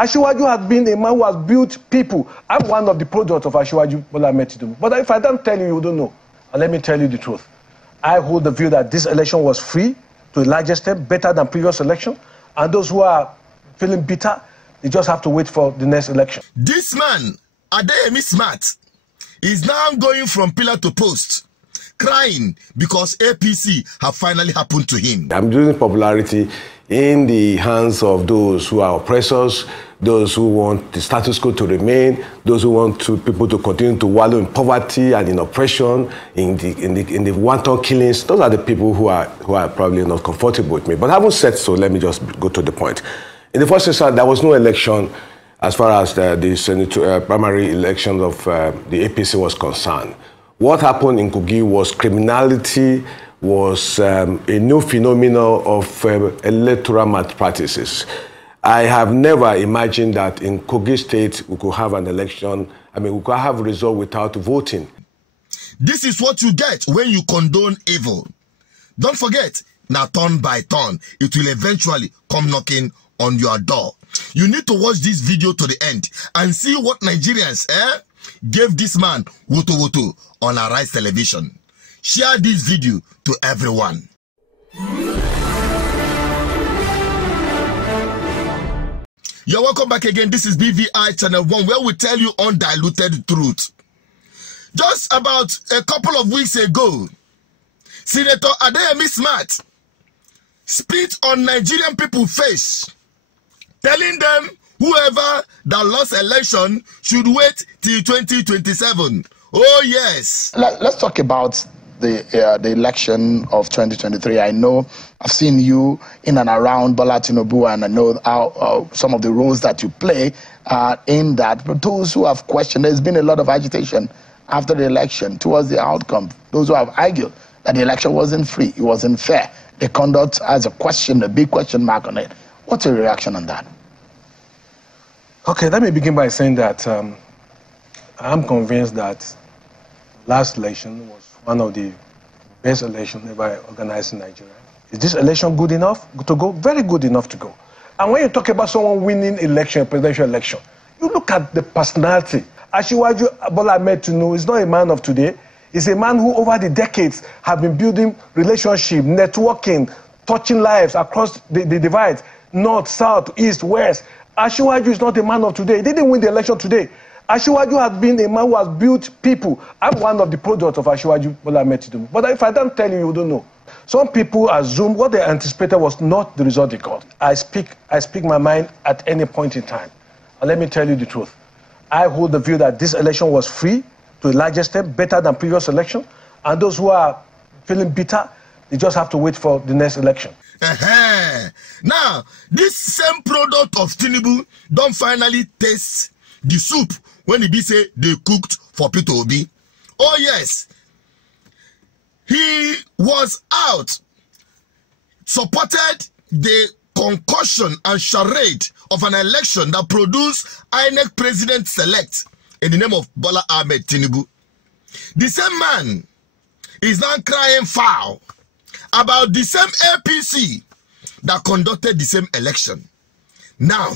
Asiwaju has been a man who has built people. I'm one of the products of Asiwaju Bola Ahmed Tinubu. But if I don't tell you, you don't know. And let me tell you the truth. I hold the view that this election was free to a large extent, better than previous election. And those who are feeling bitter, they just have to wait for the next election. This man, Adeyemi Smart, is now going from pillar to post, crying because APC have finally happened to him. I'm losing popularity in the hands of those who are oppressors, those who want the status quo to remain, those who want people to continue to wallow in poverty and in oppression, in the wanton killings. Those are the people who are probably not comfortable with me. But having said so, let me just go to the point. In the first instance, there was no election as far as the primary election of the APC was concerned. What happened in Kogi was criminality, was a new phenomenon of electoral malpractices. I have never imagined that in Kogi State we could have an election, we could have a result without voting. This is what you get when you condone evil. Don't forget, now turn by turn, it will eventually come knocking on your door. You need to watch this video to the end and see what Nigerians gave this man woto woto on Arise Television. Share this video to everyone. You're welcome back again. This is BVI Channel 1, where we tell you undiluted truth. Just about a couple of weeks ago, Senator Adeyemi Smart spit on Nigerian people's face, telling them whoever that lost election should wait till 2027. Oh yes. Let's talk about the election of 2023. I know I've seen you in and around Bola Tinubu, and I know how some of the roles that you play in that. But those who have questioned, there's been a lot of agitation after the election towards the outcome. Those who have argued that the election wasn't free, it wasn't fair. The conduct has a question, a big question mark on it. What's your reaction on that? Okay, let me begin by saying that I'm convinced that last election was one of the best elections ever organized in Nigeria. Is this election good enough to go? Very good enough to go. And when you talk about someone winning election, presidential election, you look at the personality. Asiwaju Bola Ahmed Tinubu is not a man of today. He's a man who over the decades have been building relationship, networking, touching lives across the divide, north, south, east, west. Asiwaju is not a man of today. He didn't win the election today. Asiwaju has been a man who has built people. I'm one of the products of Asiwaju Bola Ahmed Tinubu. But if I don't tell you, you don't know. Some people assume what they anticipated was not the result they got. I speak my mind at any point in time. And let me tell you the truth. I hold the view that this election was free to a large extent, better than previous election. And those who are feeling bitter, they just have to wait for the next election. Now, this same product of Tinubu don't finally taste the soup when he say they cooked for Peter Obi. Oh yes, he was out, supported the concussion and charade of an election that produced INEC president select in the name of Bola Ahmed Tinubu. The same man is now crying foul about the same APC that conducted the same election. Now,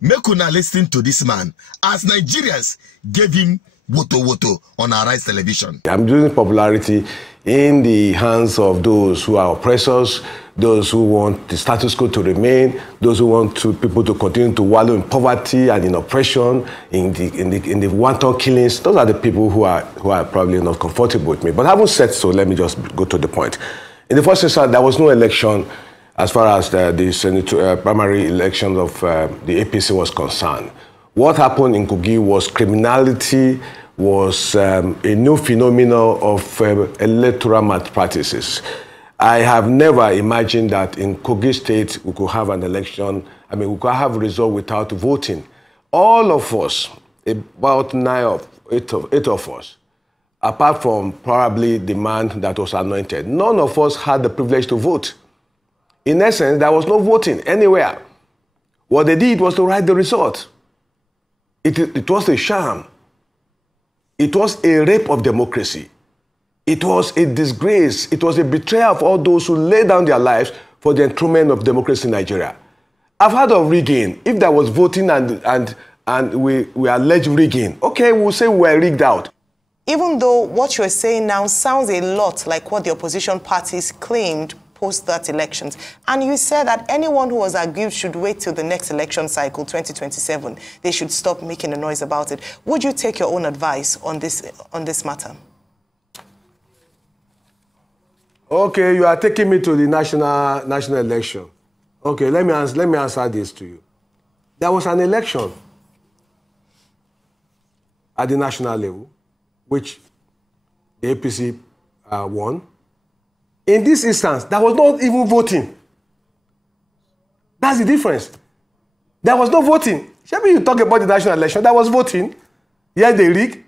make una listen to this man as Nigerians gave him woto woto on Arise Television. I'm losing popularity in the hands of those who are oppressors, those who want the status quo to remain, those who want people to continue to wallow in poverty and in oppression, in the wanton killings. Those are the people who are probably not comfortable with me. But having said so, let me just go to the point. In the first instance, there was no election as far as the primary election of the APC was concerned. What happened in Kogi was criminality, was a new phenomenon of electoral malpractices. I have never imagined that in Kogi State we could have an election, we could have a result without voting. All of us, about 8 of us, apart from probably the man that was anointed, none of us had the privilege to vote. In essence, there was no voting anywhere. What they did was to write the result. It was a sham. It was a rape of democracy. It was a disgrace. It was a betrayal of all those who laid down their lives for the enthronement of democracy in Nigeria. I've heard of rigging. If there was voting and we allege rigging, okay, we'll say we're rigged out. Even though what you're saying now sounds a lot like what the opposition parties claimed post that elections, and you said that anyone who was aggrieved should wait till the next election cycle, 2027. They should stop making a noise about it. Would you take your own advice on this matter? Okay, you are taking me to the national election. Okay, let me answer this to you. There was an election at the national level, which the APC won. In this instance, there was not even voting. That's the difference. There was no voting. Maybe you talk about the national election, there was voting. Yes, they rig.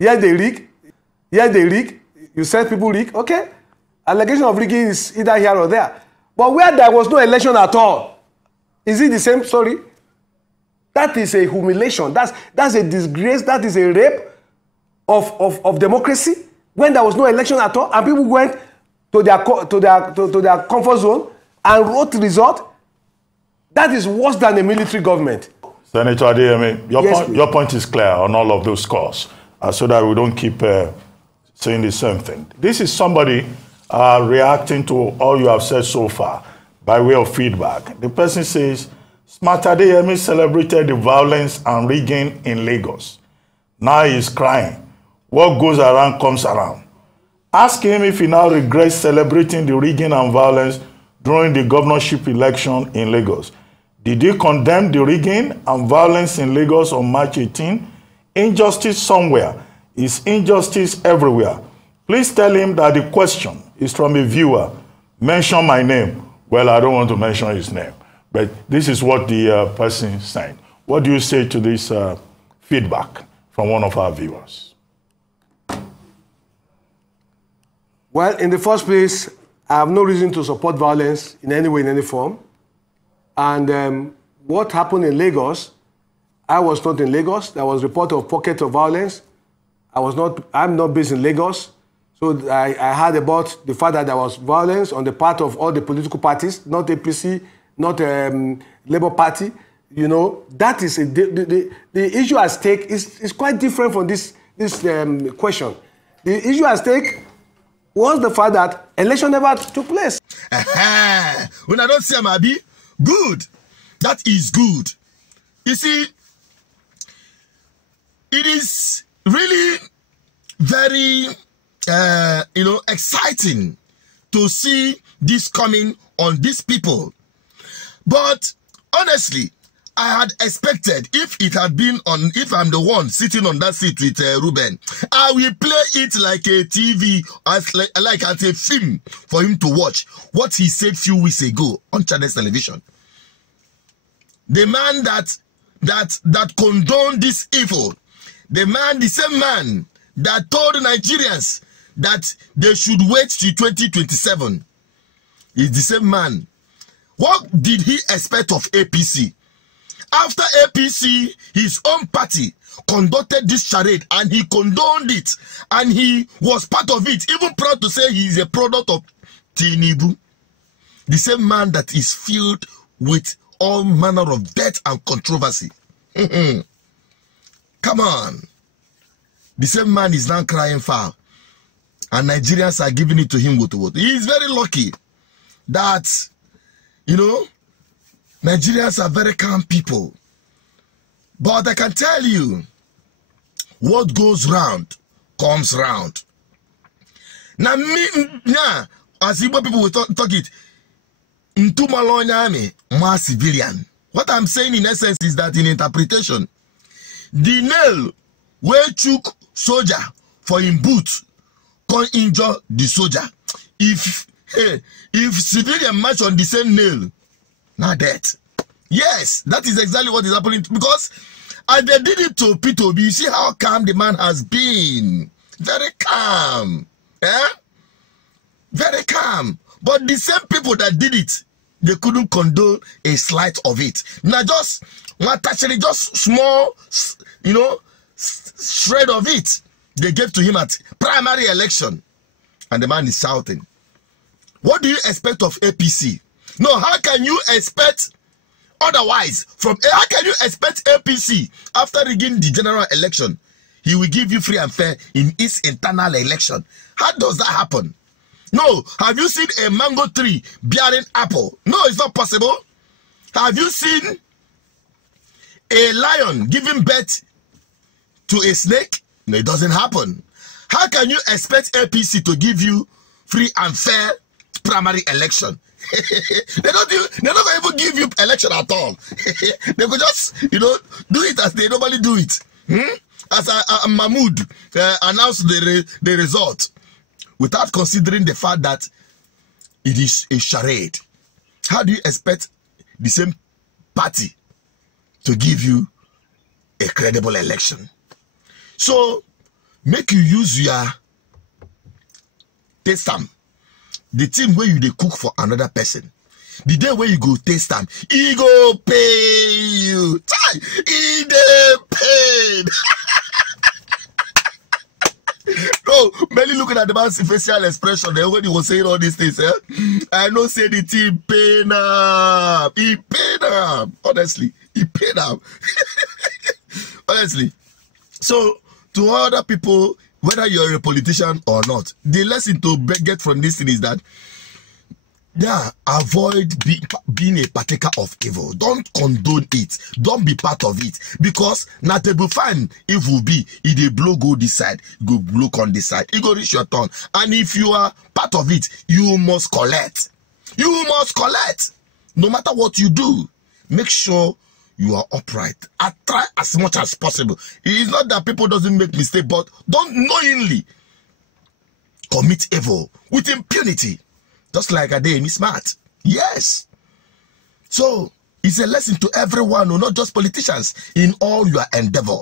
Yes, they rig. Yes, they rig. You said people rig. Okay. Allegation of rigging is either here or there. But where there was no election at all, is it the same story? That is a humiliation. That's a disgrace. That is a rape of democracy. When there was no election at all, and people went to their comfort zone and wrote the result, that is worse than a military government. Senator Adeyemi, your point is clear on all of those scores, so that we don't keep saying the same thing. This is somebody reacting to all you have said so far by way of feedback. The person says, Smart Adeyemi celebrated the violence and rigging in Lagos. Now he's crying. What goes around comes around. Ask him if he now regrets celebrating the rigging and violence during the governorship election in Lagos. Did he condemn the rigging and violence in Lagos on March 18? Injustice somewhere is injustice everywhere. Please tell him that the question is from a viewer. Mention my name. Well, I don't want to mention his name, but this is what the person is saying. What do you say to this feedback from one of our viewers? Well, in the first place, I have no reason to support violence in any way, in any form. And what happened in Lagos, I was not in Lagos. There was a report of pockets of violence. I'm not based in Lagos. So I heard about the fact that there was violence on the part of all the political parties, not APC, not Labour Party. You know, that is the issue at stake is quite different from this question. The issue at stake was the fact that election never took place. When I don't see Amabi, good. That is good. You see, it is really very, exciting to see this coming on these people. But honestly, I had expected if I'm the one sitting on that seat with Ruben, I will play it like a TV, like as a film for him to watch what he said few weeks ago on Channels Television. The man that condoned this evil, the same man that told Nigerians that they should wait till 2027, is the same man. What did he expect of APC? After APC, his own party conducted this charade and he condoned it and he was part of it, even proud to say he is a product of Tinubu. The same man that is filled with all manner of death and controversy. Come on. The same man is now crying foul. And Nigerians are giving it to him with what? He is very lucky that, Nigerians are very calm people. But I can tell you, what goes round comes round. Now, as Igbo people will talk it, more civilian. What I'm saying in essence is that in interpretation, the nail where chook soldier for him boot can injure the soldier. If civilian match on the same nail, not that. Yes, that is exactly what is happening. Because as they did it to P2B, you see how calm the man has been. Very calm. Very calm. But the same people that did it, they couldn't condone a slight of it. Now just small, shred of it they gave to him at primary election. And the man is shouting. What do you expect of APC? No, how can you expect Otherwise, how can you expect APC, after rigging the general election, he will give you free and fair in his internal election? How does that happen? No. Have you seen a mango tree bearing apple? No, it's not possible. Have you seen a lion giving birth to a snake? No, it doesn't happen. How can you expect APC to give you free and fair primary election? They're not going to even give you election at all. They could just, do it as they normally do it. As Mahmoud announced the result, without considering the fact that it is a charade. How do you expect the same party to give you a credible election? So, make you use your taste time. The thing where you dey cook for another person. The day where you go taste time, he go pay you. He dey paid. No, merely looking at the man's facial expression when he was saying all these things, I know say the team paid up. He paid up. Honestly, he paid up. Honestly. So, to other people, whether you're a politician or not, the lesson to get from this thing is that, avoid being a partaker of evil. Don't condone it. Don't be part of it. Because not table fine if will be, if they blow go this side, go blow on this side, it go reach your turn. And if you are part of it, you must collect. You must collect. No matter what you do, make sure you are upright. I try as much as possible. It is not that people doesn't make mistakes, but don't knowingly commit evil with impunity. Just like Adeyemi smart. Yes. So, it's a lesson to everyone, not just politicians, in all your endeavor.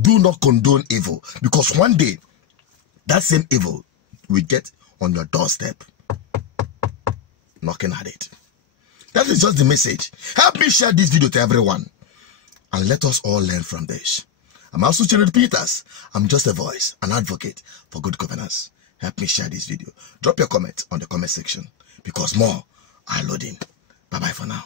Do not condone evil. Because one day, that same evil will get on your doorstep, knocking at it. That is just the message. Help me share this video to everyone. And let us all learn from this. I'm also Chined Peters. I'm just a voice, an advocate for good governance. Help me share this video. Drop your comment on the comment section. Because more are loading. Bye-bye for now.